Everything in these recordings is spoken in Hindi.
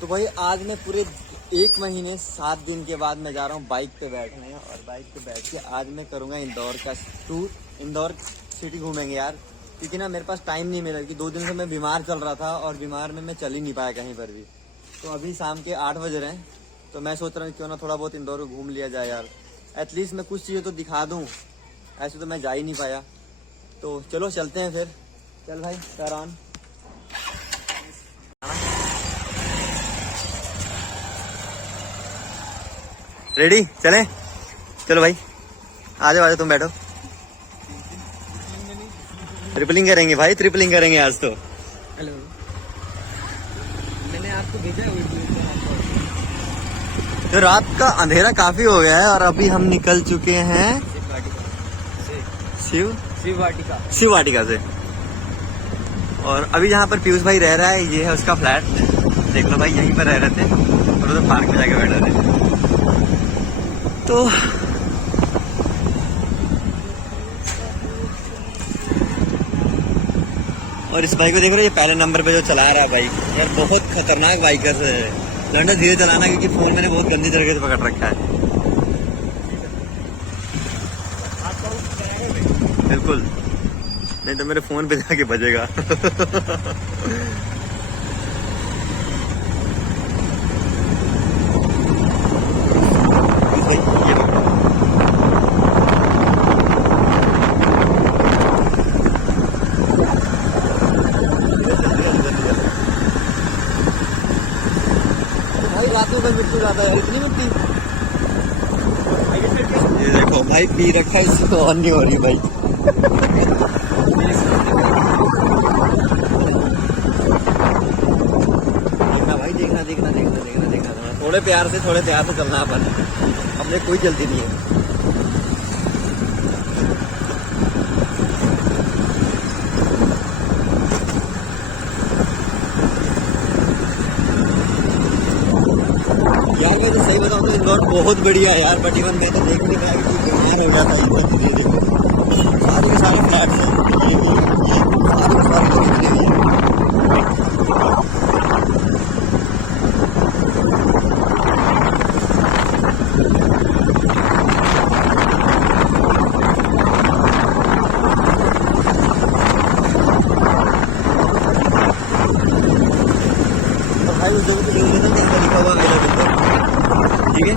तो भाई आज मैं पूरे 1 महीने 7 दिन के बाद मैं जा रहा हूँ बाइक पे बैठने, और बाइक पे बैठ के आज मैं करूँगा इंदौर का टूर। इंदौर सिटी घूमेंगे यार, क्योंकि ना मेरे पास टाइम नहीं मिला, कि 2 दिन से मैं बीमार चल रहा था और बीमार में मैं चल ही नहीं पाया कहीं पर भी। तो अभी शाम के 8 बज रहे हैं, तो मैं सोच रहा हूँ क्यों ना थोड़ा बहुत इंदौर को घूम लिया जाए यार। एटलीस्ट मैं कुछ चीज़ें तो दिखा दूँ, ऐसे तो मैं जा ही नहीं पाया। तो चलो चलते हैं फिर। चल भाई कर ऑन। रेडी चले? चलो भाई आ जाओ तुम बैठो। ट्रिपलिंग करेंगे भाई, ट्रिपलिंग करेंगे आज तो। हेलो, मैंने आपको भेजा वीडियो। तो रात का अंधेरा काफी हो गया है और अभी हम निकल चुके हैं शिव वाटिका से। और अभी जहाँ पर पीयूष भाई रह रहा है ये है उसका फ्लैट। देख लो भाई, यहीं पर रह रहे थे और उधर पार्क में जाके बैठे थे। तो और इस बाइक को देख रहे हो, ये पहले नंबर पे जो चला रहा है बाइक यार, बहुत खतरनाक बाइकर है। लड़ना धीरे चलाना, क्योंकि फोन मैंने बहुत गंदी तरीके से पकड़ रखा है। बिल्कुल, नहीं तो मेरे फोन पे जाके बजेगा। भाई रातों में मिट्टी ज्यादा है, इतनी मिट्टी। ये देखो भाई पी रखा है, इससे तो ऑन नहीं हो रही भाई। देखना थोड़े प्यार से चलना अपन, अपने कोई जल्दी नहीं है। यार मैं तो सही बताऊँ तो इंदौर बहुत बढ़िया है यार, बट इवन मैं तो देख नहीं पाया कि बीमार हो जाता है। देखो सारे के सारे फ्लैट्स हैं, सारे के सारे लोग इतने भी हैं। भाई उस जगह पे लिख लेना कैसा लिखा हुआ है, ठीक है।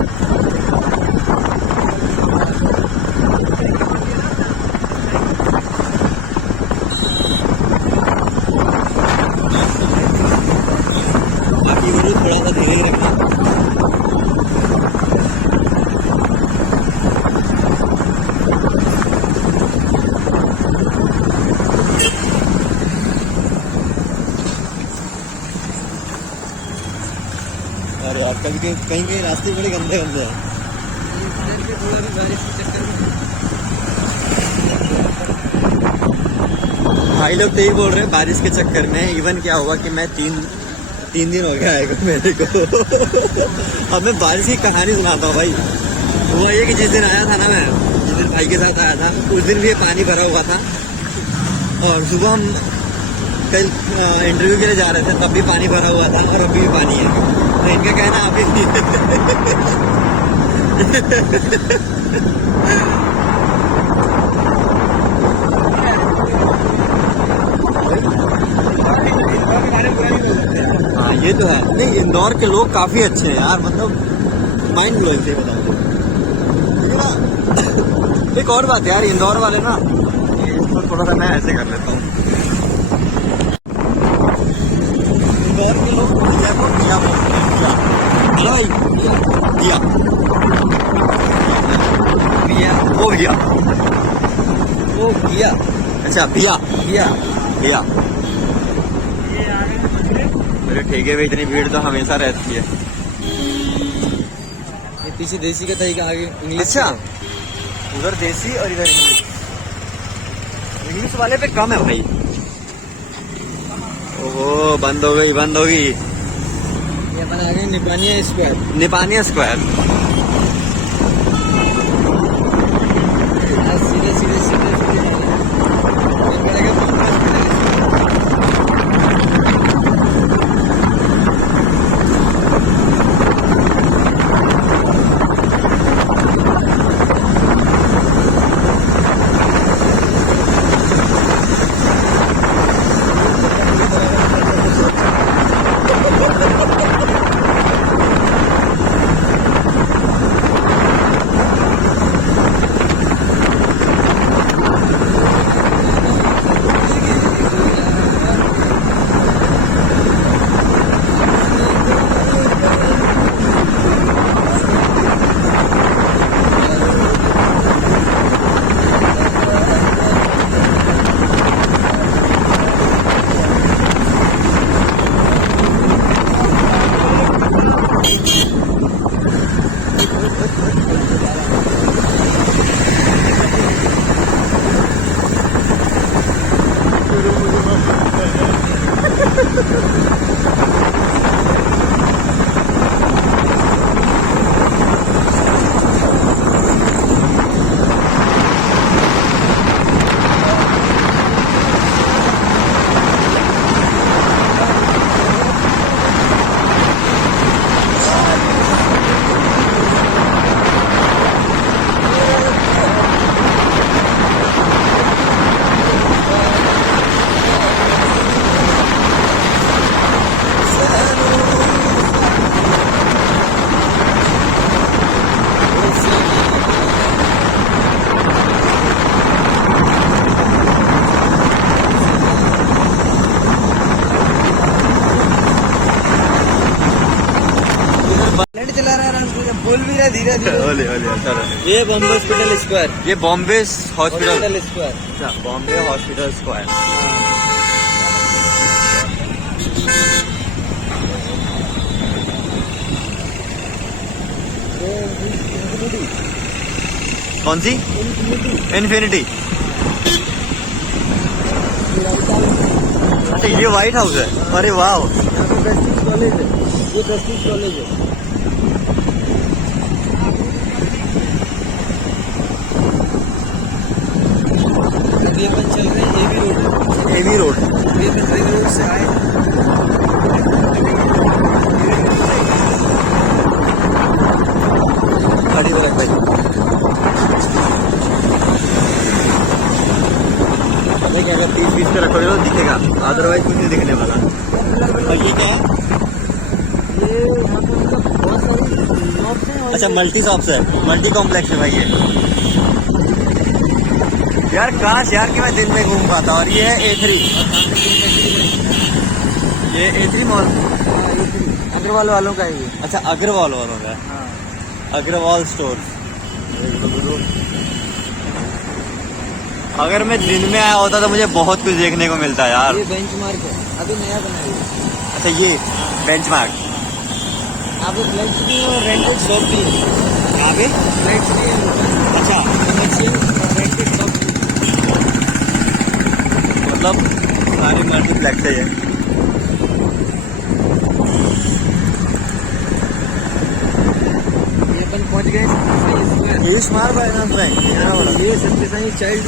बाकी वो थोड़ा सा धीरे ही रखना। अरे यार कभी कहीं रास्ते बड़े गंदे गंदे हैं। भाई लोग तो यही बोल रहे हैं बारिश के चक्कर में। इवन क्या हुआ कि मैं तीन दिन हो गया आएगा मेरे को। अब मैं बारिश की कहानी सुनाता हूँ भाई। हुआ ये कि जिस दिन आया था ना, मैं जिस दिन भाई के साथ आया था, उस दिन भी पानी भरा हुआ था। और सुबह हम कल इंटरव्यू के लिए जा रहे थे, तब भी पानी भरा हुआ था और अभी भी पानी है। तो इनका कहना अभी हाँ ये तो है। नहीं इंदौर के लोग काफी अच्छे हैं यार, मतलब माइंड ब्लोइंग थे बताओ तो। एक और बात यार, इंदौर वाले ना, तो थोड़ा सा मैं ऐसे कर लेता हूँ। इंदौर के लोग दिया को दिया बोलते हैं, दिया दिया दिया वो दिया वो दिया। अच्छा बिया बिया बिया। मेरे ठेके में इतनी भीड़ तो हमेशा रहती है। ये पीछे देसी का तरीका आगे इंग्लिश। अच्छा उधर देसी और इधर इंग्लिश। इंग्लिश वाले पे कम है भाई। ओहो बंद हो गई। ये अपन आगे निपानिया स्क्वायर। सीधे बोल भी रहा धीरे धीरे। ओले ओले चलो। ये बॉम्बे हॉस्पिटल स्क्वायर। ये बॉम्बे हॉस्पिटल। Hospital square. अच्छा, बॉम्बे हॉस्पिटल स्क्वायर। कौन सी? इन्फिनिटी। अच्छा, ये व्हाइट हाउस है। अरे वाह, प्रेस्टीज कॉलेज है। ये प्रेस्टीज कॉलेज है। अभी अपन चल रहे हैं एबी रोड। AB road. ये अपन रिंग रोड से आए। गाड़ी को रख भाई। पता क्या, अगर 30-20 पे रखोगे तो दिखेगा, अदरवाइज कुछ नहीं दिखने वाला। और ये क्या है? ये यहाँ पे मतलब बहुत सारी शॉप्स हैं। और अच्छा, मल्टी शॉप्स है, मल्टी कॉम्प्लेक्स है भाई ये। यार काश यार कि मैं दिन में घूम पाता। और ये है A3। ये A3 मॉल। अग्रवाल वालों का है ये। अच्छा, अग्रवाल वालों का है। हाँ। अग्रवाल स्टोर। अगर मैं दिन में आया होता तो मुझे बहुत कुछ देखने को मिलता है यार। ये बेंचमार्क है, अभी नया बना है। अच्छा, ये बेंचमार्क। यहाँ पे फ्लैट्स भी हैं और रेंटेड शॉप भी है। यहाँ पे फ्लैट्स भी हैं। अच्छा, कमर्शियल और रेंटेड शॉप भी मतलब सारे मल्टीप्लेक्स है ये। अपन पहुंच गए सत्य साई ये स्मार्ट फाइनेंस बैंक कितना बड़ा। स्क्वायर। ये सत्य साई चाइल्ड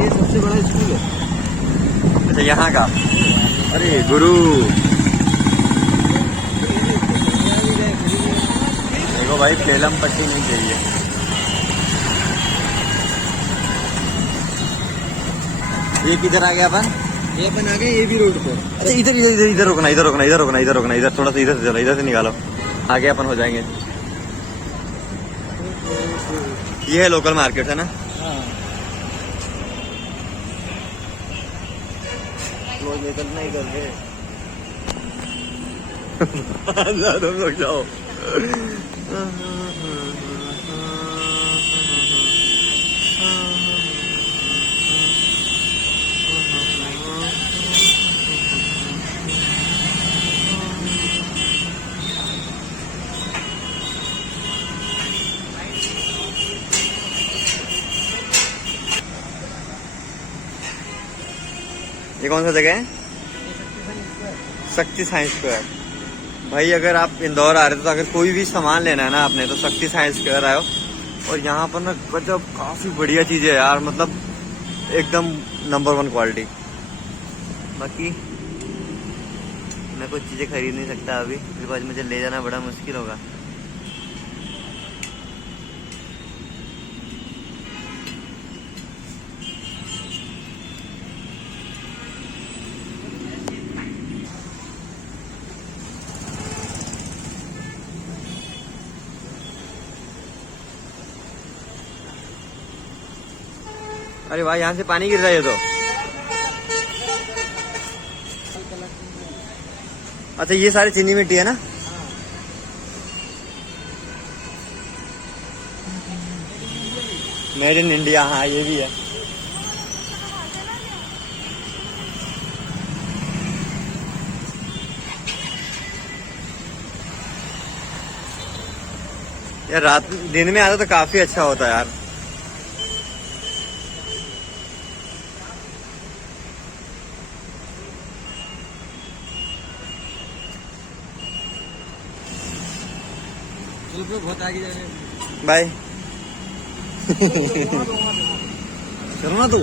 ये सबसे बड़ा स्कूल है। अच्छा, यहाँ का। अरे गुरु, देखो भाई, फेलम पट्टी नहीं चाहिए। ये किधर आ गया अपन? ये अपन आ गए एबी रोड पर। अच्छा, इधर इधर इधर इधर रुकना, इधर रुकना, इधर रुकना, इधर रुकना, इधर थोड़ा सा इधर से चलो, इधर से निकालो, आगे अपन हो जाएंगे। ये है लोकल मार्केट है ना? हाँ। लोग निकलना ही कर रहे। तुम लोग जाओ। ये कौन सा जगह है? शक्ति साइंस स्क्वायर। भाई अगर आप इंदौर आ रहे हो तो अगर कोई भी सामान लेना है ना आपने, तो शक्ति साइंस स्क्वायर आओ। और यहाँ पर ना मतलब काफी बढ़िया चीजें है यार, मतलब एकदम नंबर 1 क्वालिटी। बाकी मैं कुछ चीजें खरीद नहीं सकता अभी, फिर बाद मुझे ले जाना बड़ा मुश्किल होगा। अरे भाई, यहाँ से पानी गिर रहा है तो। अच्छा, ये सारी चीनी मिट्टी है ना? मेड इन इंडिया, हाँ ये भी है। यार रात दिन में आता तो काफी अच्छा होता है यार। बहुत आगे जा रहे हैं। बाय। चलो ना तू।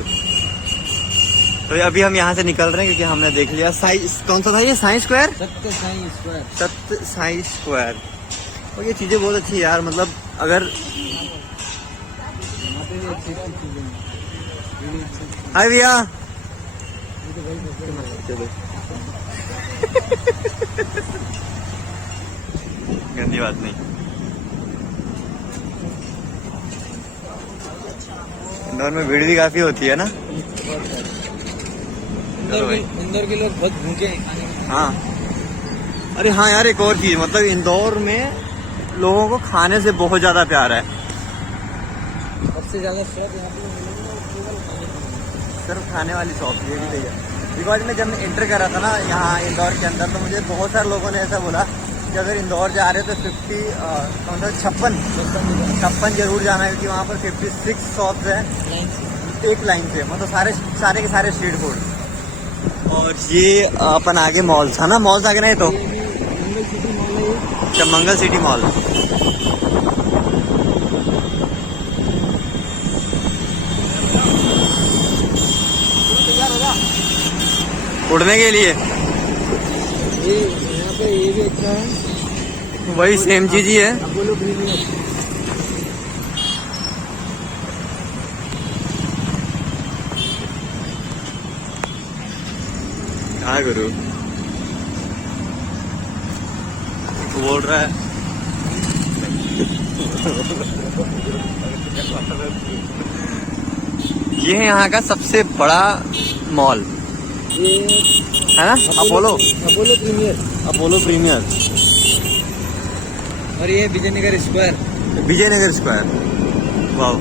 तो अभी हम यहाँ से निकल रहे हैं क्योंकि हमने देख लिया कौन सा था ये? Science square. सत्य साई स्क्वायर। सत्य साई स्क्वायर। और ये चीजें बहुत अच्छी है यार, मतलब अगर यहाँ पे भी अच्छी अच्छी चीजें हैं। हाय भैया। ये तो भाई चलो। गंदी बात नहीं। इंदौर में भीड़ भी काफी होती है ना? इंदौर के लोग बहुत भूखे हैं खाने में। हाँ, अरे हाँ यार, एक और चीज़, मतलब इंदौर में लोगों को खाने से बहुत ज़्यादा प्यार है। सबसे ज़्यादा स्वाद यहाँ पे मिलेगा केवल खाने में। सिर्फ खाने वाली शॉप ये भी भैया। बिकॉज मैं जब एंटर कर रहा था ना यहाँ इंदौर के अंदर, तो मुझे बहुत सारे लोगों ने ऐसा बोला कि अगर इंदौर जा रहे हो तो 56 जरूर जाना है, क्योंकि वहाँ पर 56 शॉप्स हैं एक लाइन से, मतलब सारे के सारे स्ट्रीट फूड। और ये अपन आगे मॉल था ना, मॉल आगे नहीं तो मंगल सिटी मॉल। उड़ने के लिए ये यहाँ पे ये भी अच्छा है, वही सेम चीज ही है। Apollo Premier. क्या करूँ, बोल रहा है ये है यहाँ का सबसे बड़ा मॉल ये है ना, अपोलो प्रीमियर। Apollo premiere. और ये विजयनगर स्क्वायर। विजयनगर स्क्वायर, वाह।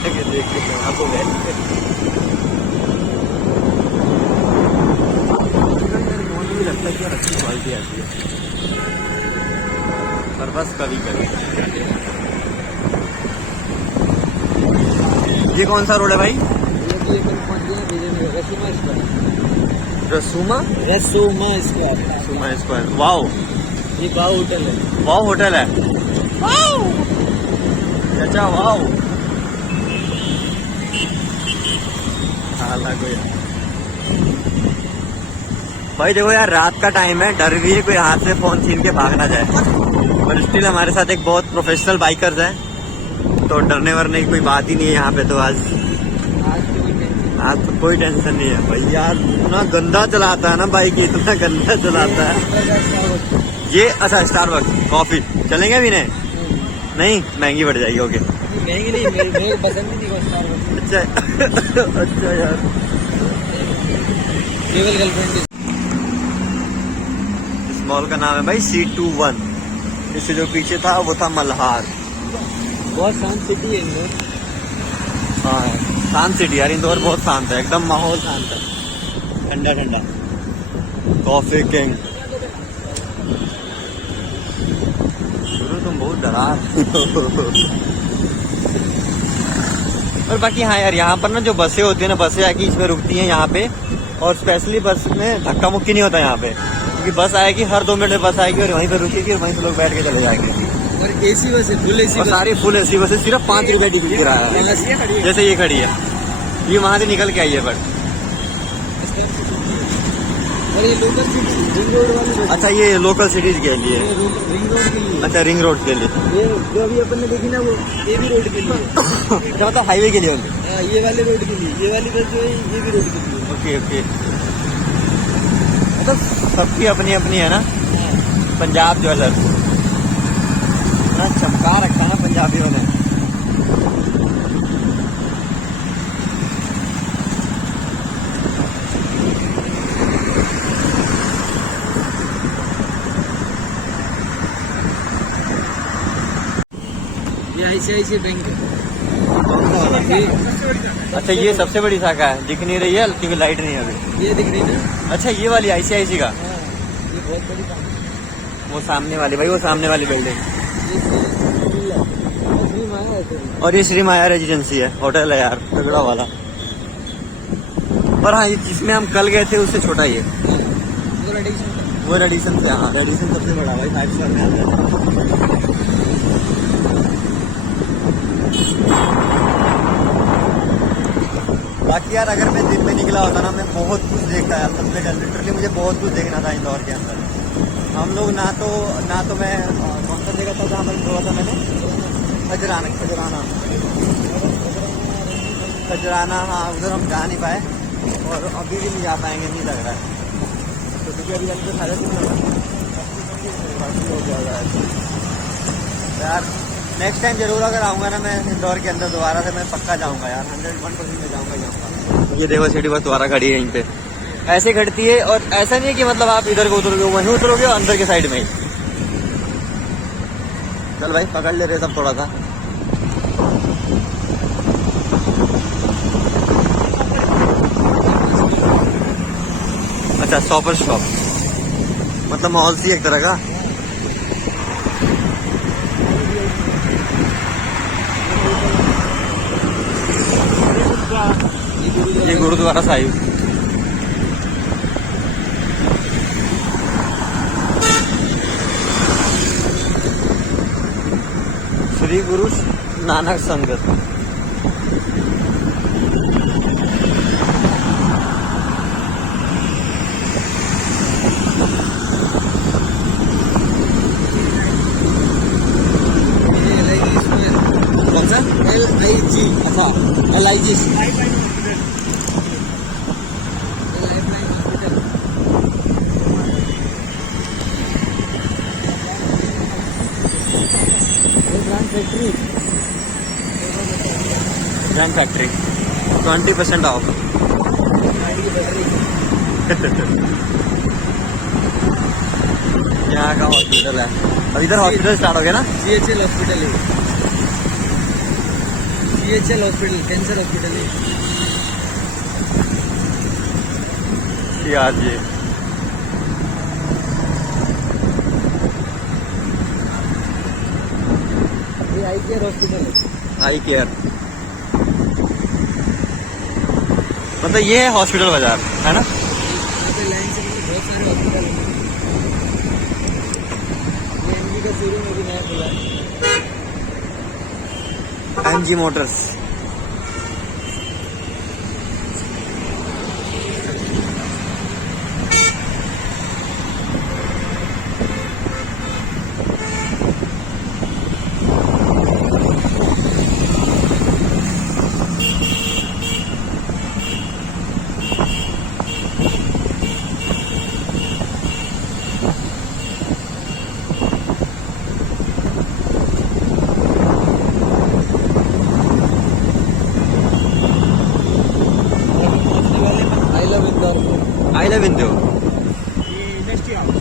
आगे देख के यहाँ को गए भी लगता है कि यार अच्छी क्वालिटी आती है, पर बस कभी कभी। ये कौन सा रोड है भाई? ये पहुंच गए Vijaynagar Rasoma square. Rasoma square. Rasoma square, wow. ये वाव होटल है। वाओ होटल है, वाओ चाचा, वाओ। भाई देखो यार, रात का टाइम है, डर भी है कोई हाथ से फोन छीन के भाग ना जाए, पर स्टिल हमारे साथ एक बहुत प्रोफेशनल बाइकर्स हैं, तो डरने वरने की कोई बात ही नहीं है यहाँ पे। तो आज तो कोई टेंशन नहीं है भाई। यार इतना गंदा चलाता है ना बाइक, इतना गंदा चलाता है ये। अच्छा, स्टारबक्स कॉफी चलेंगे अभी? नहीं, महंगी बढ़ जाएगी। ओके, महंगी नहीं, मेरे पसंद नहीं स्टारबक्स। अच्छा अच्छा यार, केवल गर्लफ्रेंड। इस मॉल का नाम है भाई C21। इससे जो पीछे था वो था मल्हार। बहुत शांत सिटी है इंदौर। हाँ, शांत सिटी यार, इंदौर बहुत शांत है, एकदम माहौल शांत है, ठंडा ठंडा। कॉफी किंग, तुम बहुत डरा और बाकी हाँ यार, यहाँ पर ना जो बसें होती है ना, बसें आके इसमें रुकती हैं यहाँ पे, और स्पेशली बस में धक्का मुक्की नहीं होता यहाँ पे, क्योंकि बस आएगी हर 2 मिनट में बस आएगी और वहीं पे रुकेगी और वहीं से लोग बैठ के चले जाएंगे। और एसी बस है, फुल एसी। और सारी फुल एसी बसें सिर्फ 5 रुपए टिकट किराया है। जैसे ये खड़ी है, ये वहाँ से निकल के आई है, बट और ये लोकल सिटी रिंग रोड वाली बस। अच्छा, ये लोकल सिटीज के लिए, रिंग रोड के लिए। अच्छा रिंग रोड के लिए। ये जो अभी अपन ने देखी ना, वो ये भी रोड के लिए। क्या मतलब हाईवे के लिए? हाँ, ये वाले रोड के लिए, ये वाली बस जो है ये भी रोड के लिए। ओके ओके, मतलब सबकी अपनी अपनी है ना। पंजाब ज्वेलर्स इतना चमका रखा ना पंजाबियों ने। ये ICICI बैंक है। अच्छा, ये सबसे बड़ी शाखा है, दिख नहीं रही है क्योंकि लाइट नहीं है अभी। ये दिख रही है। अच्छा, ये वाली ICICI का, हाँ, ये बहुत बड़ी बैंक है। वो सामने वाली भाई, वो सामने वाली बिल्डिंग। श्री माया है। और ये श्री माया रेजिडेंसी है, होटल है यार, तगड़ा वाला। और हाँ, ये जिसमें हम कल गए थे उससे छोटा ही है, वो रेडिसन से। हाँ, रेडिसन सबसे बड़ा भाई, 5 स्टार में आता है। बाकी यार अगर मैं दिन में निकला होता ना, मैं बहुत कुछ देखता यार, सबसे जल्द लिटरली मुझे बहुत कुछ देखना था इंदौर के अंदर। हम लोग ना तो मैं कौन सा जगह था जहाँ पर बोला था मैंने, खजराना, हाँ उधर हम जा नहीं पाए और अभी भी नहीं जा पाएंगे, नहीं लग रहा है। तो क्योंकि अभी हमको फायदा हो जाएगा यार। नेक्स्ट टाइम जरूर अगर आऊँगा ना मैं इंदौर के अंदर दोबारा से, मैं पक्का जाऊँगा यार, 101% में जाऊँगा। ये देखो सिटी बस दोबारा खड़ी है यहीं पे, ऐसे खड़ती है। और ऐसा नहीं है कि मतलब आप इधर को उतरोगे वहीं उतरोगे और अंदर के साइड में ही। चल भाई पकड़ ले रहे सब थोड़ा सा। अच्छा शॉपर शॉप मतलब मॉल सी एक तरह का। ये गुरुद्वारा साहिब, श्री गुरु नानक संगत। कौन सा? LIG। अच्छा LIG। Brand factory 20% of. यहाँ का हॉस्पिटल है और इधर हॉस्पिटल स्टार्ट हो गया ना। CHL हॉस्पिटल है, CHL हॉस्पिटल कैंसर हॉस्पिटल है। यार ये आई केयर हॉस्पिटल है। आई केयर मतलब ये है हॉस्पिटल बाजार है ना। यहाँ पे लाइन से बहुत सारे हॉस्पिटल हैं। ये MG का शोरूम अभी नया खुला है। MG Motors. I love Indore. Industry house.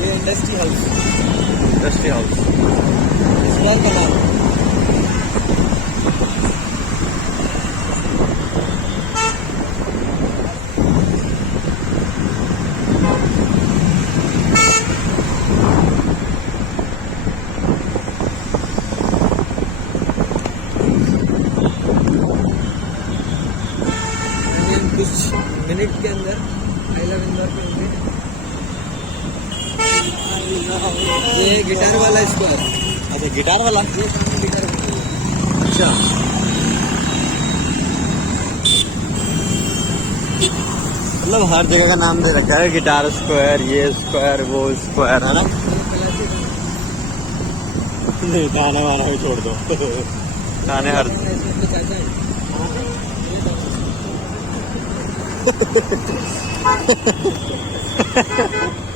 ये इंडस्ट्री हाउस, इंडस्ट्री हाउस इसरार का नाम। कुछ मिनट के अंदर आई लव इंदौर पे होंगे। ये गिटार वाला स्क्वायर। अच्छा गिटार वाला। ये सामने गिटार वाला। अच्छा मतलब हर जगह का नाम दे रखा है, गिटार स्क्वायर, ये स्क्वायर, वो स्क्वायर है ना। नहीं गाना वाना भी छोड़ दो गाने हर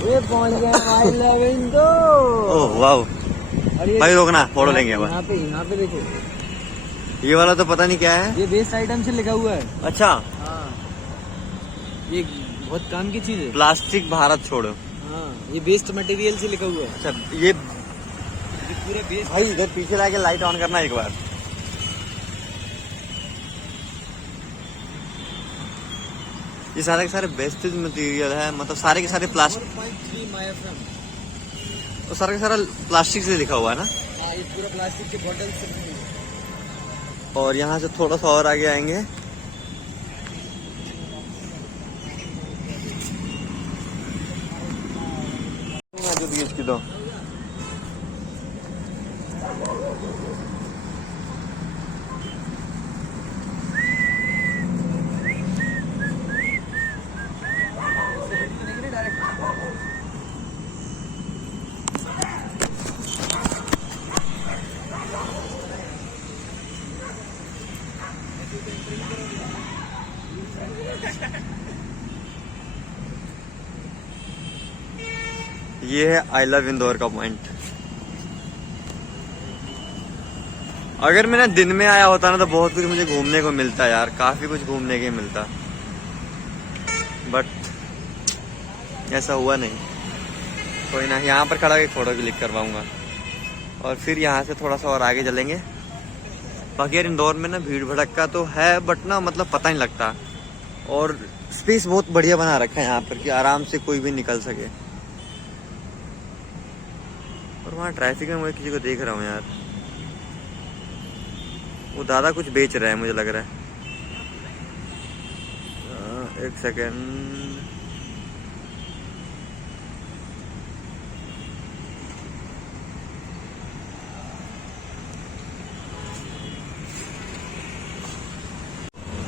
ये पहुंच गए आई लव इंदौर। ओह वाह और ये भाई रोकना फोटो लेंगे अब। यहाँ पे देखो, ये वाला तो पता नहीं क्या है। ये बेस्ट आइटम से लिखा हुआ है। अच्छा हाँ ये बहुत काम की चीज है। प्लास्टिक भारत छोड़ो। हाँ ये बेस्ट मटेरियल से लिखा हुआ है। अच्छा ये पूरा बेस्ट। भाई इधर पीछे लाके लाइट ऑन करना एक बार। ये सारे के सारे बेस्ट मटेरियल है, मतलब सारे के सारे प्लास्टिक, 4.3 मायाफ्रम। तो सारा का सारा प्लास्टिक से लिखा हुआ है ना। हाँ ये पूरा प्लास्टिक के बॉटल से। और यहाँ से थोड़ा सा और आगे आएंगे जो बीच की दो। ये है आई लव इंदौर का पॉइंट। अगर मैं ना दिन में आया होता ना तो बहुत कुछ मुझे घूमने को मिलता यार, काफी कुछ घूमने के मिलता, बट ऐसा हुआ नहीं। कोई ना, यहाँ पर खड़ा एक फोटो क्लिक करवाऊंगा और फिर यहाँ से थोड़ा सा और आगे चलेंगे। बाकी यार इंदौर में ना भीड़ भड़क्का तो है बट ना मतलब पता नहीं लगता, और स्पेस बहुत बढ़िया बना रखा है यहाँ पर कि आराम से कोई भी निकल सके। और वहाँ ट्रैफिक में मैं किसी को देख रहा हूँ यार, वो दादा कुछ बेच रहा है मुझे लग रहा है। एक सेकेंड,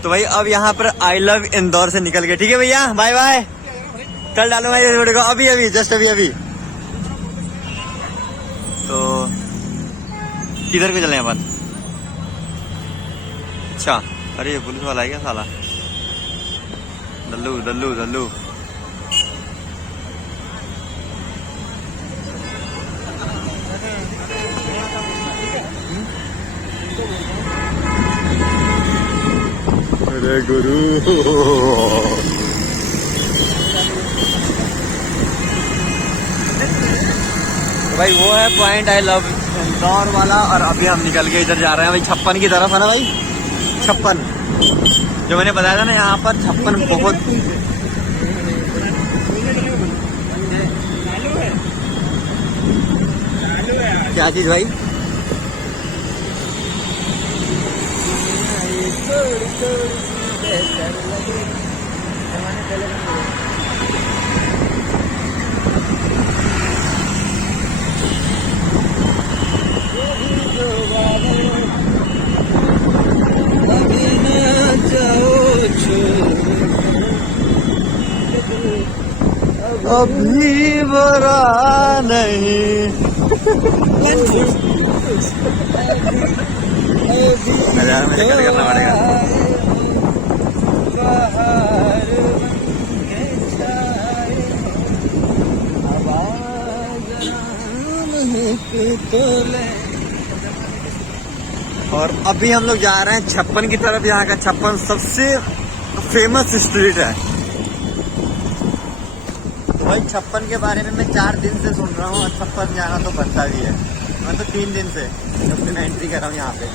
तो भाई अब यहाँ पर आई लव इंदौर से निकल गए। ठीक है भैया, बाय बाय। कल डालो भाई वीडियो को, अभी अभी जस्ट अभी अभी। तो किधर को चले अपन? अच्छा, अरे ये पुलिस वाला है क्या साला? दल्लू दल्लू दल्लू। अरे गुरु भाई वो है पॉइंट आई लव इंदौर वाला। और अभी हम निकल के इधर जा रहे हैं भाई 56 की तरफ, है ना भाई? 56 जो मैंने बताया था ना, यहाँ पर 56 बहुत। क्या चीज भाई? अभी बरा नहीं। यार मुझे कट करना पड़ेगा। और अभी हम लोग जा रहे हैं 56 की तरफ। यहाँ का 56 सबसे फेमस स्ट्रीट है। भाई 56 के बारे में मैं 4 दिन से सुन रहा हूँ और 56 जाना तो बनता भी है। मैं तो 3 दिन से जब से मैं एंट्री कर रहा हूँ यहाँ पे।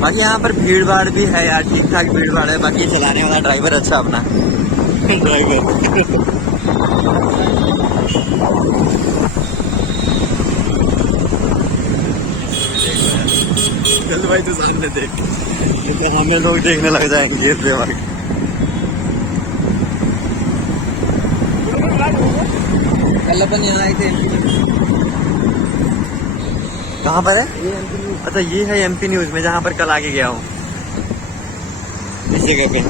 बाकी यहाँ पर भीड़ भाड़ भी है यार, ठीक ठाक भीड़ भाड़ है। बाकी चलाने वाला ड्राइवर अच्छा अपना ड्राइवर। चल भाई तू सामने देख, तो हमें लोग देखने लग जाएंगे इस पे। कल अपन यहाँ आए थे। कहाँ पर है? अच्छा ये है एमपी न्यूज में, जहाँ पर कल आके गया हूँ इस जगह पे।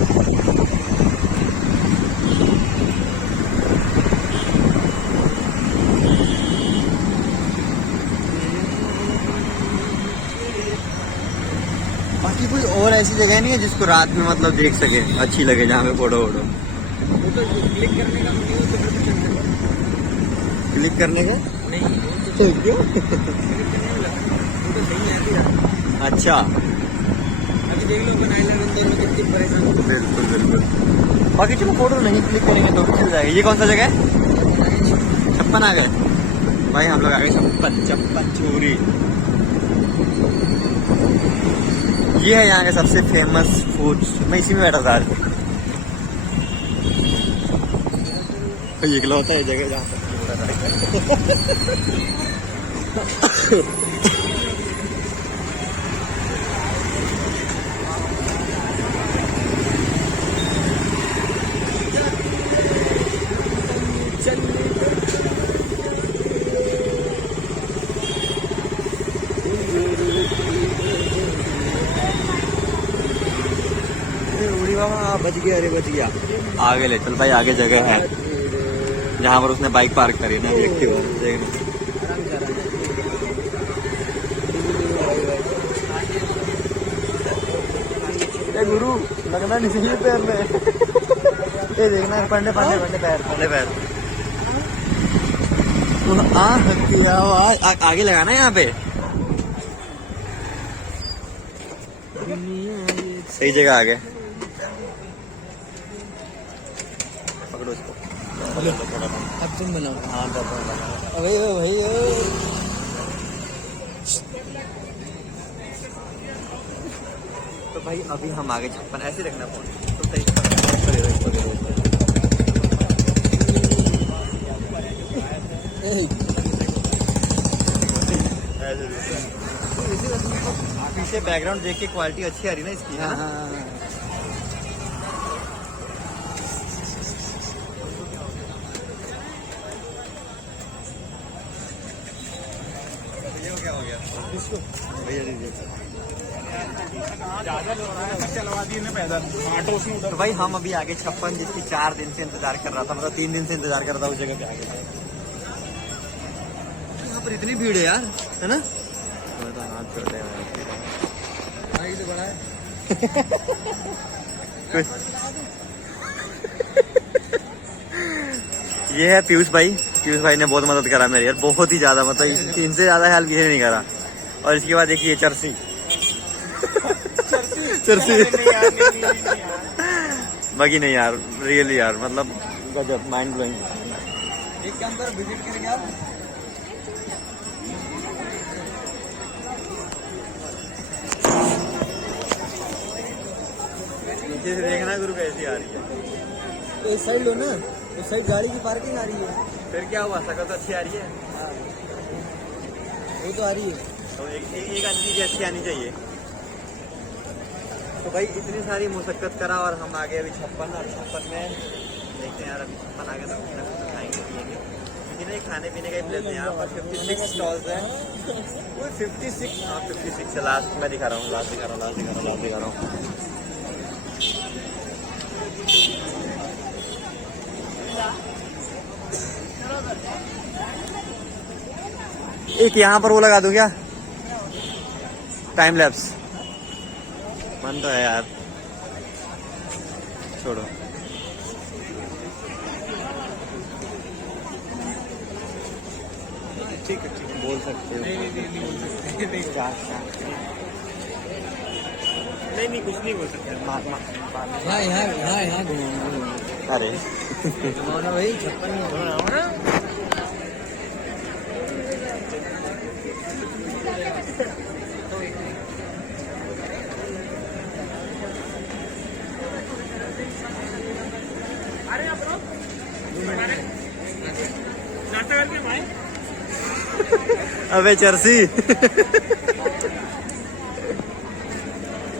बाकी कोई और ऐसी जगह नहीं है जिसको रात में मतलब देख सके, अच्छी लगे, जहाँ पे फोटो वोटो क्लिक करने का नहीं क्यों? अच्छा अभी देख लो कितनी परेशान। बिल्कुल बिल्कुल। बाकी चलो फोटो नहीं क्लिक करेंगे तो चल जाएगा। ये कौन सा जगह है? 56 आ गए भाई हम लोग आ गए। 56 चूरी, ये है यहाँ के सबसे फेमस फूड। मैं इसी में बैठा था आज। ये इकलौता है जगह जहाँ बच गया, अरे बच गया। आगे ले चल भाई, आगे जगह है जहाँ पर उसने बाइक पार्क करी ना, एक्टिवा देखना। गुरु लगना नहीं चाहिए पैर में। ये देखना, पढ़ने पढ़ने पढ़ने पैर पढ़ने पैर आगे लगाना है यहाँ पे। सही जगह आ गए। पकड़ो इसको। अब तुम बनाओ। हाँ भाई भाई तो भाई अभी हम आगे 56 ऐसे रखना फोन तो सही। पीछे बैकग्राउंड देख के क्वालिटी अच्छी आ रही ना इसकी। हाँ। क्या हो गया इसको भैया दीजिए। तो भाई हम अभी आगे 56 जिसकी 4 दिन से इंतजार कर रहा था, मतलब 3 दिन से इंतजार कर रहा था उस जगह पे आगे। यहाँ पर इतनी भीड़ है यार, है ना? हाथ छोड़ते हैं तो बड़ा है। ये है पीयूष भाई। पीयूष भाई ने बहुत मदद करा मेरी यार, बहुत ही ज्यादा, मतलब इनसे ज्यादा हेल्प किसी ने नहीं करा। और इसके बाद देखिए चर्सी चर्सी बाकी नहीं यार, रियली यार, मतलब गजब, माइंड ब्लोइंग। एक काम कर, विजिट करेंगे आप। देखना गुरु कैसी आ रही है। तो इस साइड लो ना, इस साइड गाड़ी की पार्किंग आ रही है। फिर क्या हुआ, शक्ल तो अच्छी आ रही है। वो तो आ रही है। तो एक आधी चीज अच्छी आनी चाहिए। तो भाई इतनी सारी मुशक्कत करा और हम आगे अभी 56 और 56 में देखते हैं यार। अभी 56 आगे तो खाएंगे पिएंगे, लेकिन एक खाने पीने का ही प्लेस है यहाँ पर। 56 स्टॉल्स है। वो 56, हाँ 56 से लास्ट मैं दिखा रहा हूँ, लास्ट दिखा रहा हूँ। एक यहाँ पर वो लगा दूं क्या, टाइम लैप्स? मन तो है यार, छोड़ो। ठीक है बोल सकते हो। नहीं कुछ नहीं बोल सकते। यहाँ घुमाओ। अरे भाई 56 में अबे चर्सी।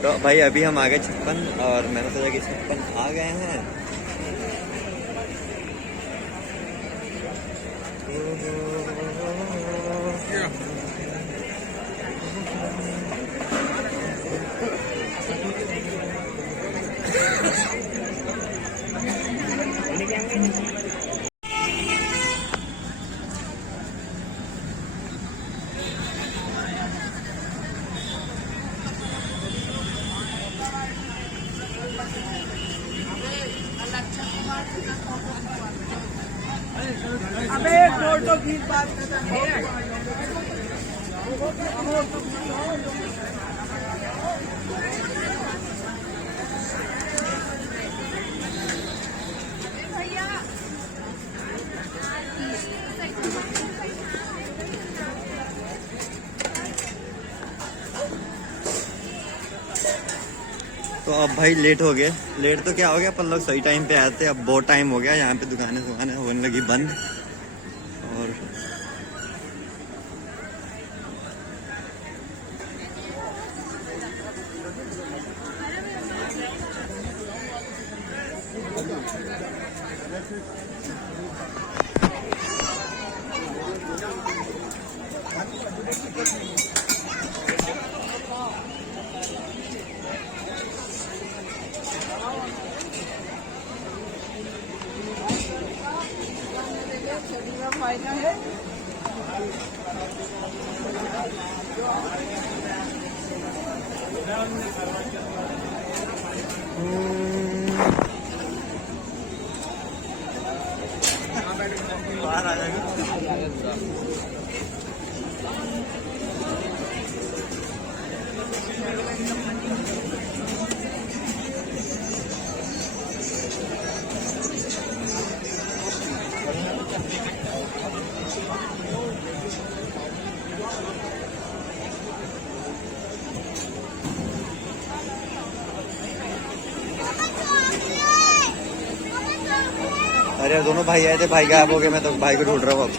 तो भाई अभी हम आ गए 56 और मैंने सोचा कि 56 आ गए हैं। अबे फोटो की बात करता है। तो अब भाई लेट हो गए। लेट तो क्या हो गया, अपन लोग सही टाइम पे आए थे। अब बहुत टाइम हो गया, यहाँ पे दुकानें होने लगी बंद। और बाहर आ जाएगा। अरे दोनों भाई आए थे, भाई गायब हो गए। मैं तो भाई को ढूंढ रहा हूँ अब।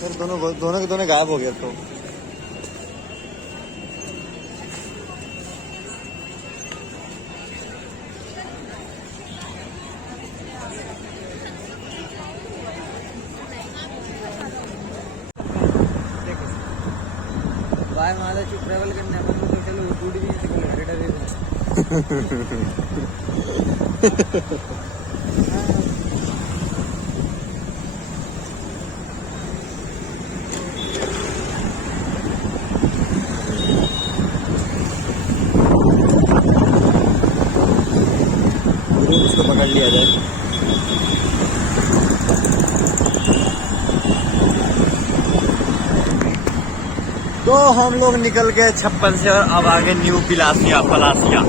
सर दोनों के दोनों गायब हो गए तो। बाय महाराष्ट्र ट्रैवल करने अपन को तो चलो दूध भी नहीं निकल रेडा दे दो। उसको पकड़ लिया जाए। तो हम लोग निकल गए 56 से और अब आगे न्यू पलासिया।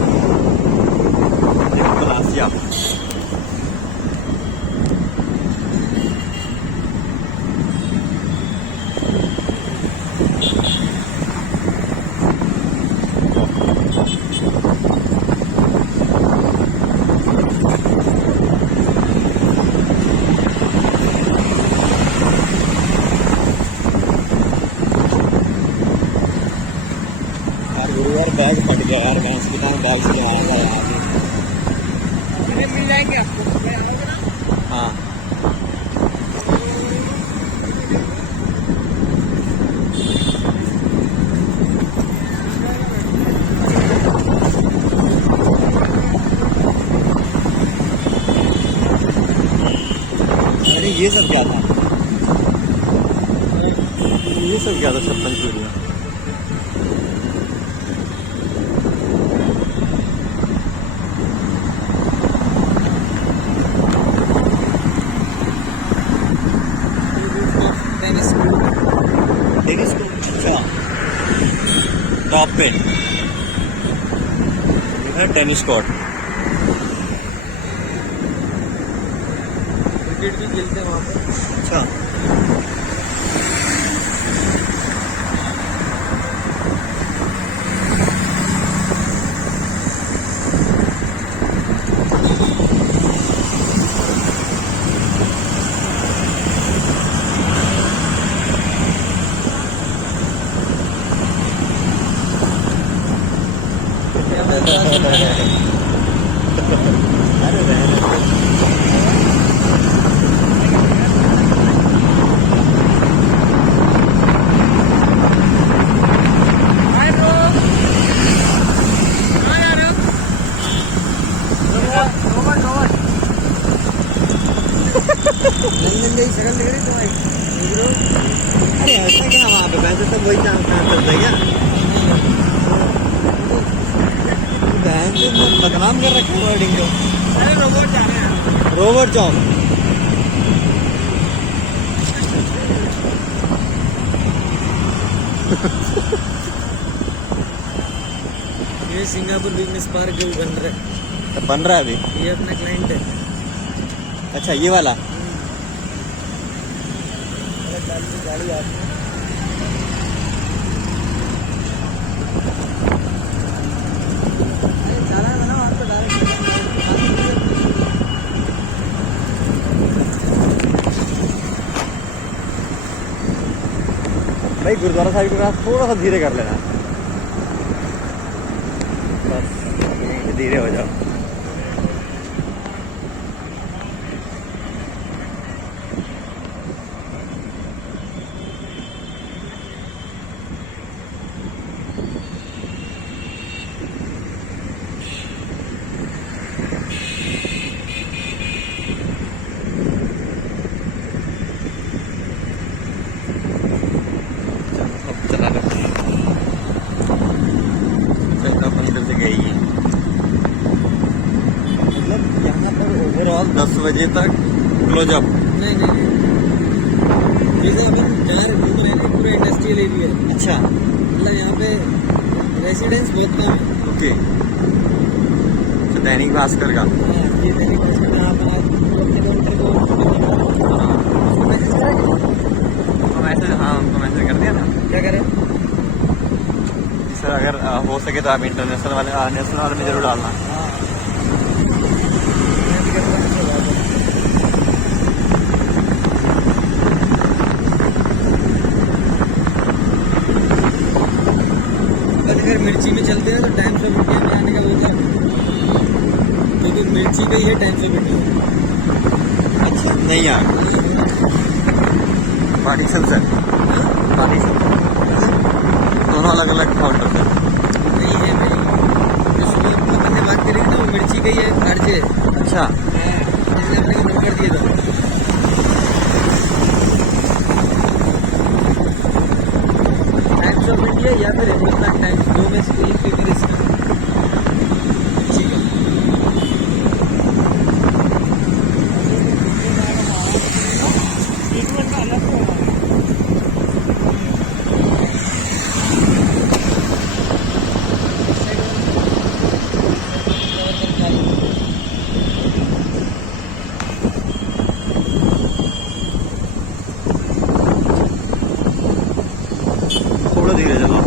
यार बैग फट गया यार, मैं इसके नाम बैग से आया यार। मिल जाएंगे आपको। हाँ अरे ये सब क्या था? ये सब क्या था? 56 चूड़ियाँ। टॉप पे टेनिस कोर्ट। क्रिकेट भी खेलते हैं वहाँ पर। अच्छा अरे रहने शक्ल लग रही तुम्हारी। अरे ऐसा क्या वहाँ पे? वैसे तो वही काम चलता है क्या? बहन से बदनाम कर रखे हैं वर्डिंग को। अरे रोबोट जा रहे हैं। Robot job. ये सिंगापुर बिजनेस पार्क जो बन रहा है। तो बन रहा है अभी। ये अपना क्लाइंट है। अच्छा ये वाला। गाड़ी आती है। चला है ना वहाँ पे डायरेक्ट। भाई गुरुद्वारा साहिब के पास थोड़ा सा धीरे कर लेना, बस धीरे हो जाओ। चला लो, चलता मंदिर से गई है। मतलब यहाँ पर ओवरऑल 10 बजे तक क्लोजअप। नहीं जैसे अपन जा रहे घूम रहे हैं, पूरा इंडस्ट्रियल एरिया है। अच्छा मतलब यहाँ पे रेसिडेंस बहुत कम है। ओके। तो दैनिक भास्कर का ये दैनिक भास्कर में आप किलोमीटर को मैसेज करेंगे। मैसेज, हाँ उनको मैसेज कर दिया ना। क्या करें? सर अगर हो सके तो आप इंटरनेशनल वाले नेशनल वाले में जरूर डालना। हाँ मैं भी करता हूँ इससे बात। अगर मिर्ची में चलते हैं तो टाइम्स ऑफ इंडिया में आने का होता है, क्योंकि मिर्ची का ही है टाइम्स ऑफ इंडिया। अच्छा नहीं यार, पार्टीशन सर, पार्टीशन दोनों अलग अलग काउंटर से नहीं है भाई, जो सुबह अपन ने बात करी ना वो मिर्ची का ही है, अर्जे। अच्छा इसलिए अपने को नोट कर दिया था। टाइम्स ऑफ इंडिया या फिर हिंदुस्तान टाइम्स, दो में से एक पे भी रिस्क है। ठीक है। थोड़ा धीरे चलो।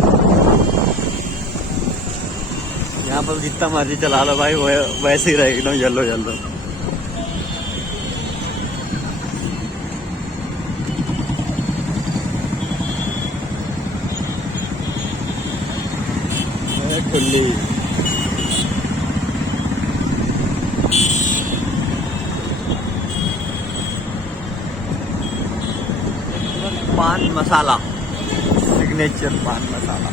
यहाँ पर जितना मर्जी चला लो भाई, वो वैसे ही रहेगी एकदम येलो येलो। खुली पान मसाला, सिग्नेचर पान मसाला।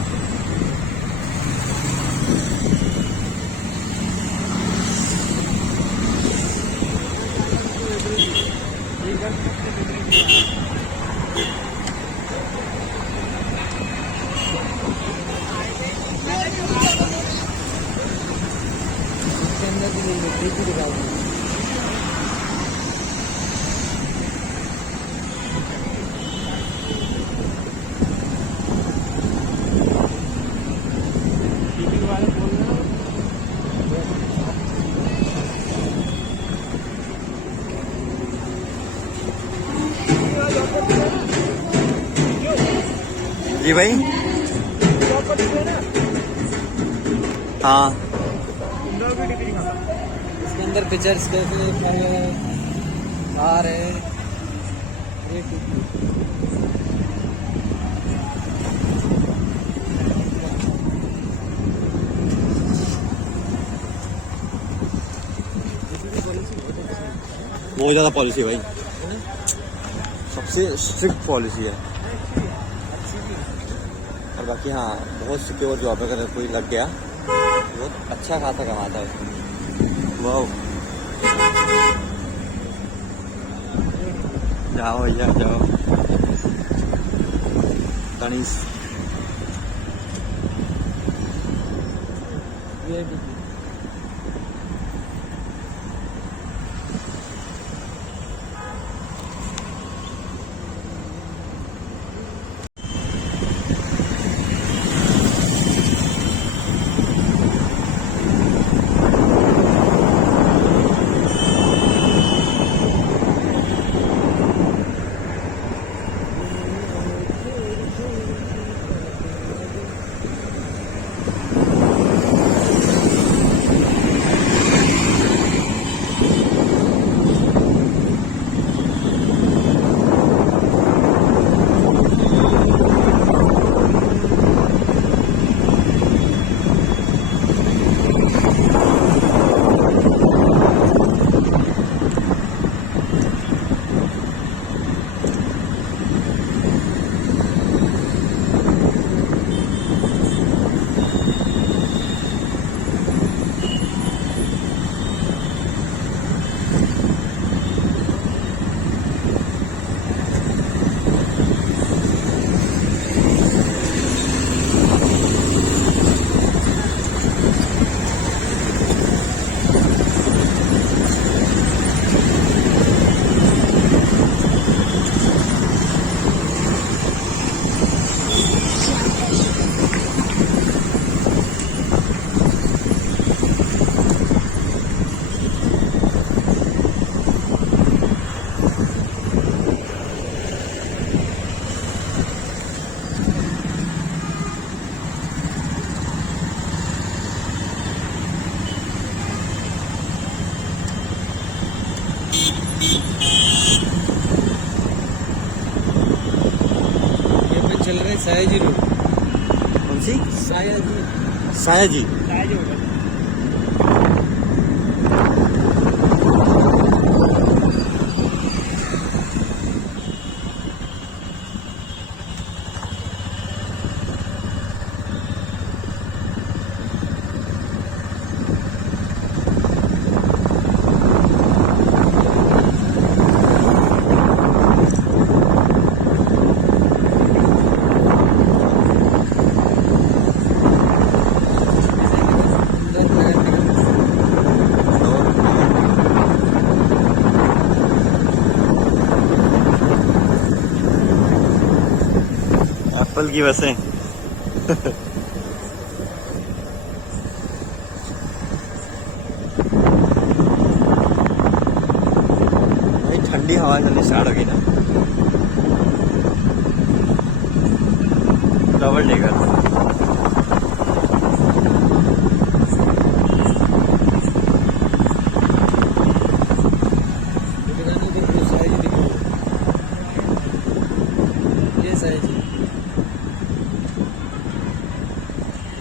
इसके अंदर भी नहीं है, देखिए दिखा दूँ। जी भाई हाँ, इसके अंदर पिक्चर्स कैसे आ रहे हैं। बहुत ज़्यादा पॉलिसी भाई, सबसे स्ट्रिक्ट पॉलिसी है। और बाकी हाँ बहुत सिक्योर जॉब है, अगर कोई लग गया बहुत अच्छा खासा कमाता है उसमें। वाह जाओ भैया जाओ। गणेश है सयाजी रोड। कौन सी? सयाजी। सायाजी। एप्पल की बसें। भाई ठंडी हवा चलनी स्टार्ट होगी ना। Double decker.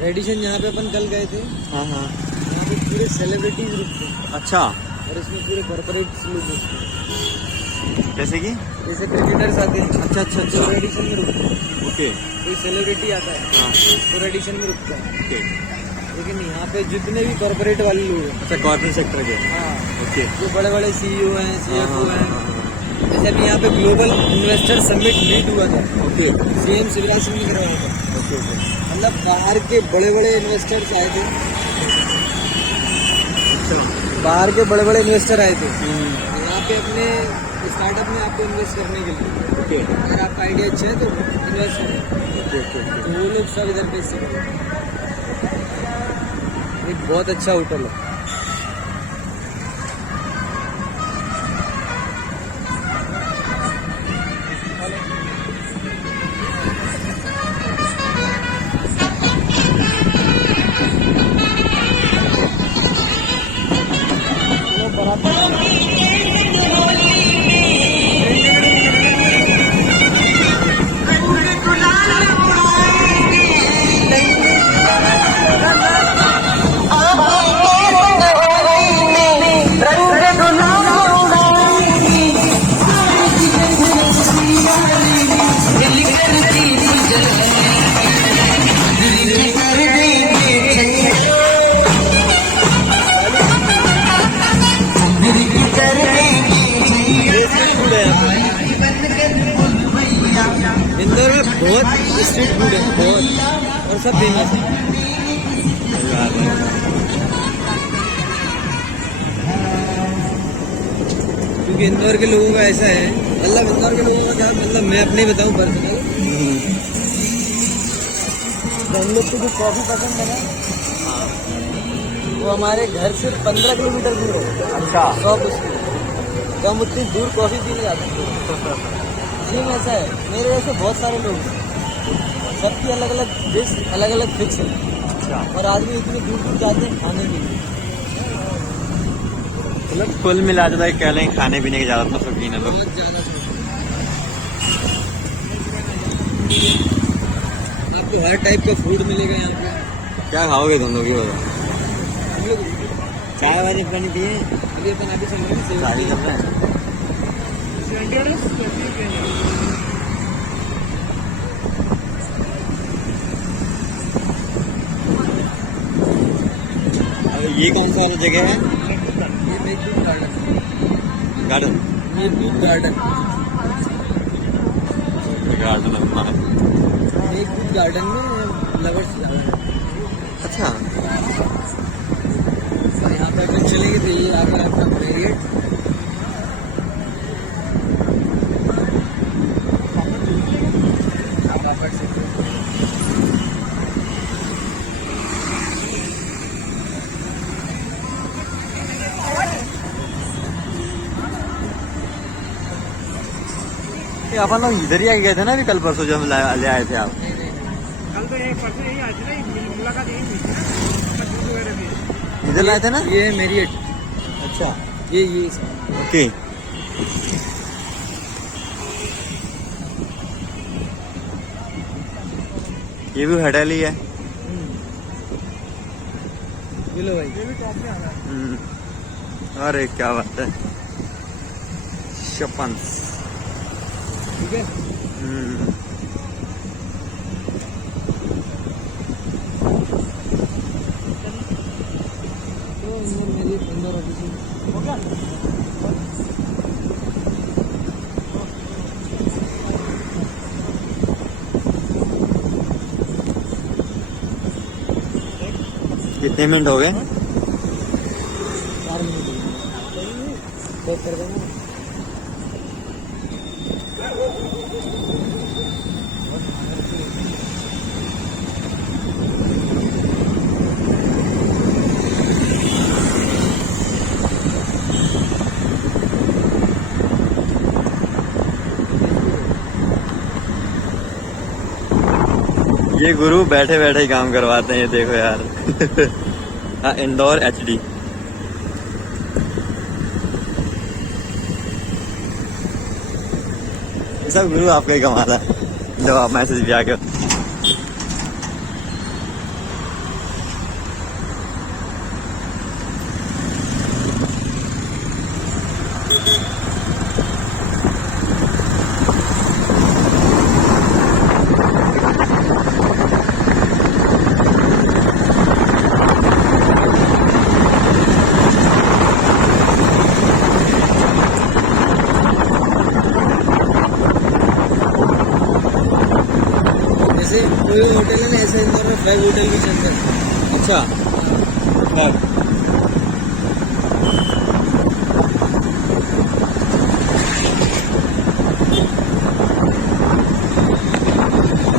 रेडिशन यहाँ पे अपन कल गए थे। हाँ हाँ। यहाँ पे पूरे सेलिब्रिटीज रुकते हैं अच्छा। और इसमें पूरे कॉर्पोरेट लोग रुकते हैं। जैसे कि? जैसे क्रिकेटर्स आते हैं। अच्छा अच्छा तो अच्छा। रेडिशन में रुकते हैं। ओके। कोई सेलिब्रिटी आता है हाँ। तो रेडिशन में रुकता है। ओके। लेकिन यहाँ पे जितने भी कॉर्पोरेट वाले लोग हैं, अच्छा कॉर्पोरेट सेक्टर के। हाँ, ओके। जो बड़े बड़े सीईओ हैं, सीएफओ हाँ, हैं। हाँ, हाँ, जैसे अभी यहाँ पे ग्लोबल इन्वेस्टर समिट मीट हुआ था, ओके सीएम शिवराज सिंह ने करवाया था। Okay okay. मतलब बाहर के बड़े बड़े इन्वेस्टर्स आए थे। बाहर के बड़े बड़े इन्वेस्टर आए थे यहाँ पे अपने स्टार्टअप में आपको इन्वेस्ट करने के लिए। ओके अगर आपका आइडिया अच्छा है तो इन्वेस्ट करें। Okay okay. तो वो लोग सब इधर पे इससे करें। ये बहुत अच्छा होटल है। इंदौर में बहुत स्ट्रीट फूड है, बहुत, और सब फेमस है। क्योंकि इंदौर के लोगों का ऐसा है, मतलब इंदौर के लोगों का क्या, मतलब मैं अपने बताऊं पर्सनल, तो हम लोग को जो कॉफी पसंद है ना, वो हमारे घर से 15 किलोमीटर दूर है। अच्छा 100 तो हम उतनी दूर कॉफी पीने जाते हैं। सीन ऐसा है, मेरे जैसे बहुत सारे लोग हैं, सबकी अलग अलग डिश अलग अलग फिक्स है। अच्छा। और आदमी इतनी दूर दूर जाते हैं खाने के लिए। मतलब कुल मिला जुला के कह लें खाने पीने के ज़्यादा शौकीन है लोग। बहुत ज़्यादा आपको हर टाइप का फूड मिलेगा यहाँ पे। क्या खाओगे तुम लोग ये बताओ? हम लोग चाय वाली पानी पिए? ये अपन अभी चल रहे हैं शादी कर रहे हैं। अब ये कौन सा वाला जगह है? ये Meghdoot garden. Garden. Meghdoot garden. Garden अपना है। मेघदूत गार्डन में लवर्स गार्डन। अच्छा यहाँ पे अपन चलेंगे तो ये आकर आपका पीरियड अपन लोग इधर ही आ गए थे ना अभी कल परसों जब ले आए थे आप। कल तो एक परसों यही आज ना मुलाकात यही हुई थी। इधर लाए थे ना? ये है मेरियट। अच्छा ये ओके। ये भी होटल ही है। ये लो भाई, ये भी टॉप में आ रहा है। अरे क्या बात है, शपन्स। ठीक है। तो मेरी इंदौर ऑफिस हो गया। कितने मिनट हो गए? 4 मिनट चेक कर देना। ये गुरु बैठे बैठे ही काम करवाते हैं, ये देखो यार। हाँ, इंदौर HD। ये सब गुरु आपका ही कमाता है, जब आप मैसेज भी आके। जैसे कोई होटल है ना, ऐसे इंदौर में फ्लैग होटल भी चलता है। अच्छा,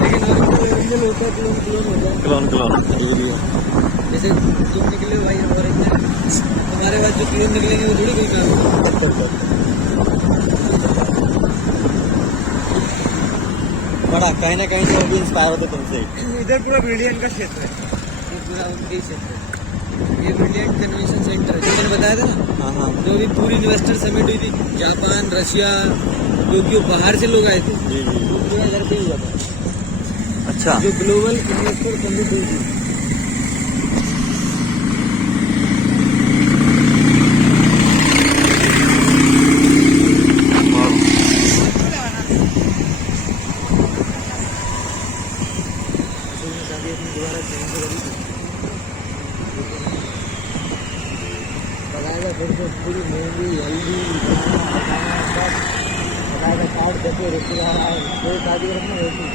लेकिन ओरिजिनल होता है क्लोन क्लोन होता है। क्लोन क्लोन ये भी है। जैसे तुम निकले भाई और तुम्हारे बाद जो क्लोन निकलेंगे वो थोड़ी कोई काम होगा। बड़ा कहीं ना कहीं से वो भी इंस्पायर होते तुमसे। इधर पूरा ब्रिलियंट का क्षेत्र है, ये पूरा उनके ही क्षेत्र है। ये ब्रिलियंट कन्वेंशन सेंटर है, जो मैंने बताया था ना। हाँ हाँ जो अभी पूरी इन्वेस्टर समिट हुई थी, जापान, रशिया, टोक्यो, बाहर से लोग आए थे, जी जी। वो पूरा इधर पे ही हुआ था। अच्छा, जो ग्लोबल इन्वेस्टर समिट हुई थी। दोबारा चेंज करी बताएगा, फिर से पूरी मेहंदी हल्दी बताएगा, कार्ड कैसे रिश्तेदार आए, कोई शादी रखना होती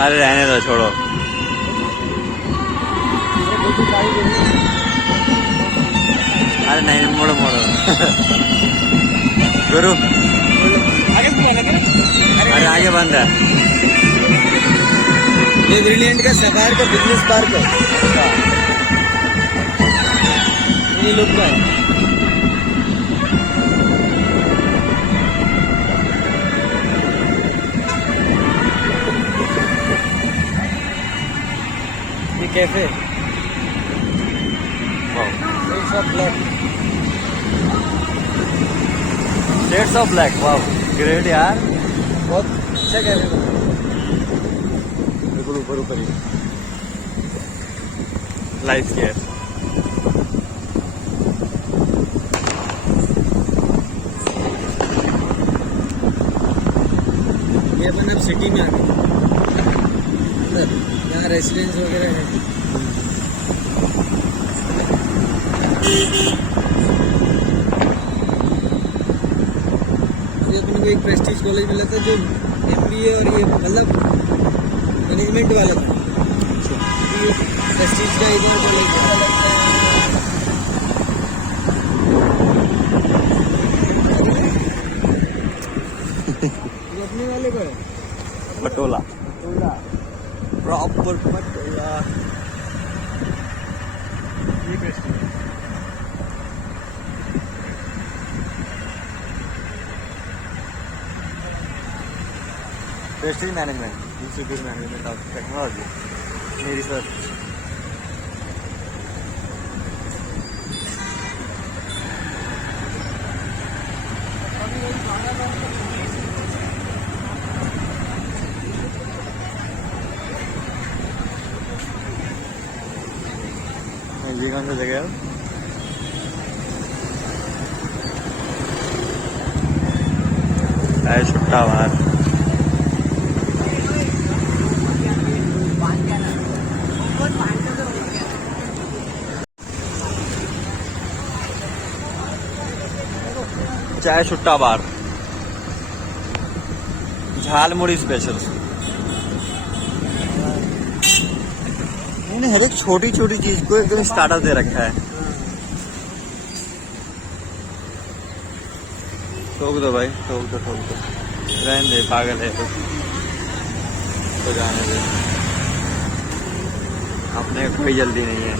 अरे रहने दो, छोड़ो। अरे नहीं, मोड़ो मोड़ो। गुरु अरे आगे बंद है। ये ब्रिलियंट का सफायर का बिजनेस पार्क है, ये लोग का है। ये cafe shades of black, wow great यार, बहुत अच्छा कैफे बना है। बिल्कुल ऊपर ऊपर ही लाइफ केयर। ये अपन अब सिटी में आ गए, यहाँ रेसिडेंस वगैरह है। ये अपन को एक प्रेस्टीज कॉलेज मिला था, जो MBA और ये मतलब मैनेजमेंट वाला था। प्रेस्टीज का एरिया तो नहीं है। ये अपने वाले को है, पटोला, थोड़ा प्रॉपर पटोला। ये Prestige Prestige management, institute management of technology, मेरी रिसर्च। ये कौन सा जगह है? छुट्टा बाहर। चाय छुट्टा बार, झालमुड़ी स्पेशल। मैंने हर एक छोटी छोटी चीज को एकदम स्टार्टर दे रखा है। ठोक दो भाई, ठोक दो ठोक दो, रहने दे, पागल है तो जाने दे, अपने कोई जल्दी नहीं है।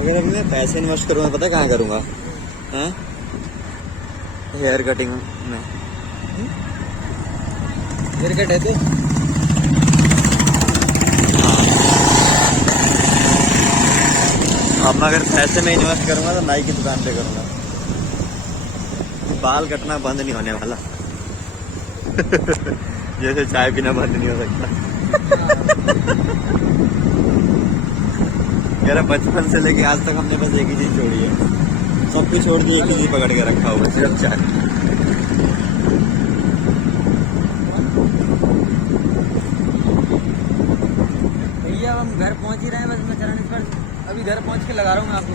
अगर अभी मैं पैसे इन्वेस्ट करूँगा पता है कहाँ करूँगा? हैं? हेयर कटिंग में। हेयर कट है तो अब मैं अगर पैसे में इन्वेस्ट करूँगा तो नाई की दुकान पे करूँगा। बाल कटना बंद नहीं होने वाला। जैसे चाय पीना बंद नहीं हो सकता। मेरा बचपन से लेके आज तक हमने बस एक ही चीज छोड़ी है, सब कुछ छोड़ दिए, एक ही चीज पकड़ के रखा हुआ, सिर्फ चाय। भैया हम घर पहुंच ही रहे हैं, बस मैं चरण पर अभी घर पहुंच के लगा रहा हूँ मैं आपको।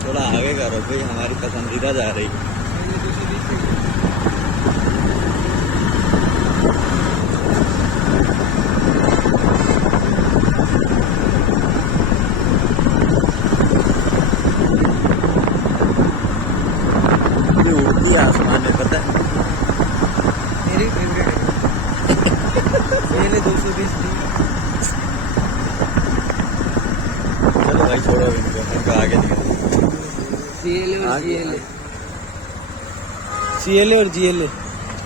थोड़ा आगे करो भाई, हमारी पसंदीदा जा रही है। ये उड़ती है आसमान में, पता है? मेरी फेवरेट है। पहले 220 थी। चलो भाई छोड़ो इनको आगे निकल। CLA और GLA।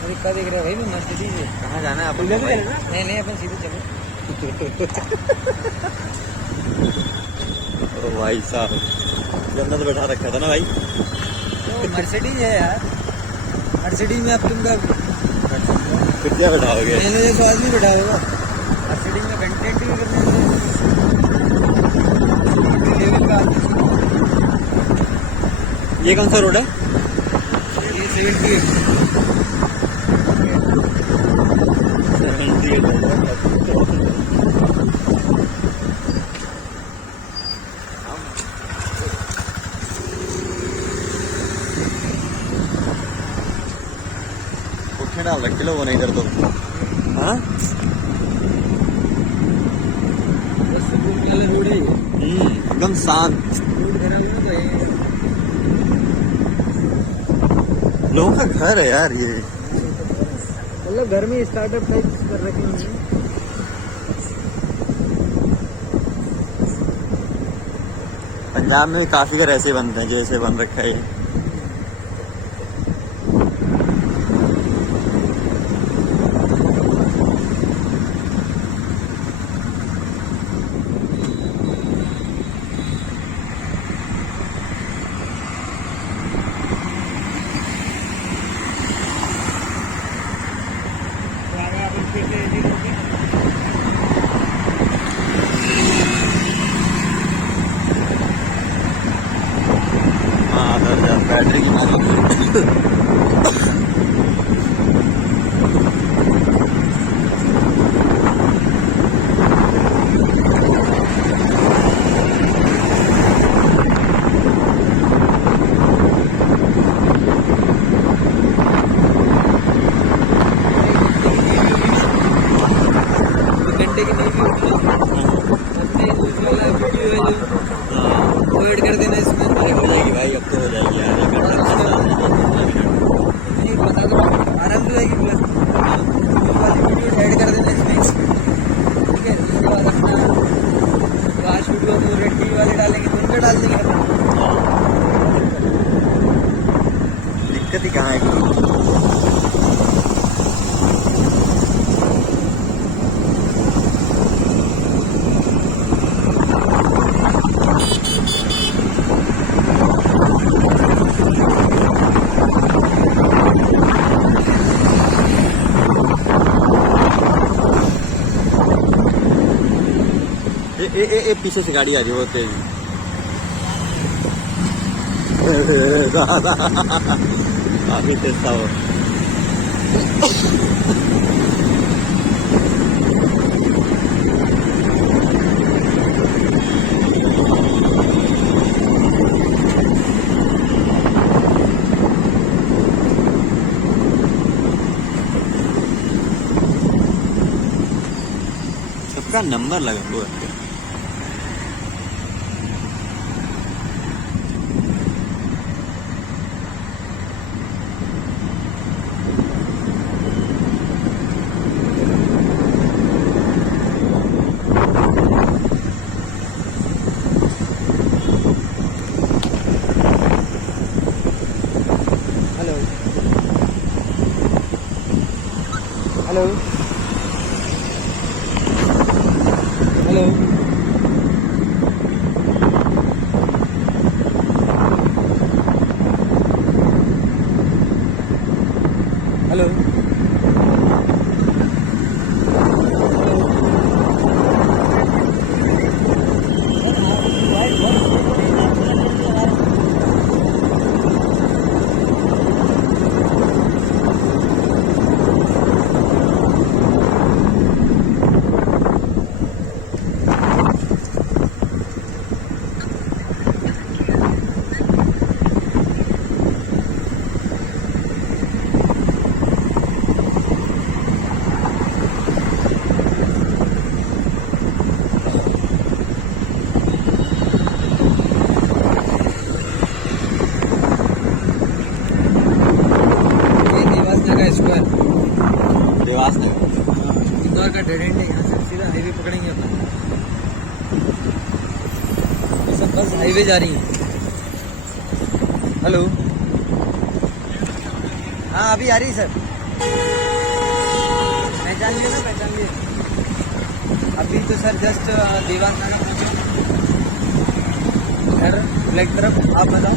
अरे क्या देख रहे हो भाई? मैं मर्सिडीज है। कहाँ जाना है आपको? नहीं अपन सीधे चलो। ओ भाई साहब, जन्नत बैठा रखा था ना भाई। तो मर्सिडीज है यार, मर्सिडीज में अब तुम का फिर क्या बैठाओगे? मैंने तो आदमी बैठा होगा मर्सिडीज में, कंटेंट भी करने ये कौन सा रोड है? ये 78। उठने डाल रखे लोगों ने इधर तो। हाँ रोड है एकदम शांत। रोड खराब हो गए। लोगों का घर है यार ये। मतलब घर में स्टार्टअप टाइप कर रखे हैं। पंजाब में भी काफी घर ऐसे बनते हैं जैसे बन रखा है ये। हाँ, वीडियो है वो ऐड कर देना इसमें। अरे हो जाएगी भाई, अब तो हो जाएगी यार, एक नहीं बता दो, आराम से आएगी प्लस वीडियो ऐड कर देना इसमें। ठीक है, उसके बाद अपना लास्ट वीडियो में रेड टी वाले डालेंगे तो उनका डाल देंगे। दिक्कत ही कहाँ है। ए पीछे से गाड़ी आ रही है बहुत तेज। काफी तेज था वो। सबका नंबर लगा हुआ है। Hello hello hello hello square Dewas Nagar. Indore का डेड एंड है, यहाँ से सीधा हाईवे पकड़ेंगे अपन। ये सब बस हाईवे जा रही है। हेलो हाँ अभी आ रही है सर, पहचान लिया ना, पहचान लिया। अभी तो सर जस्ट दीवान खाना घर ब्लैक तरफ। आप बताओ।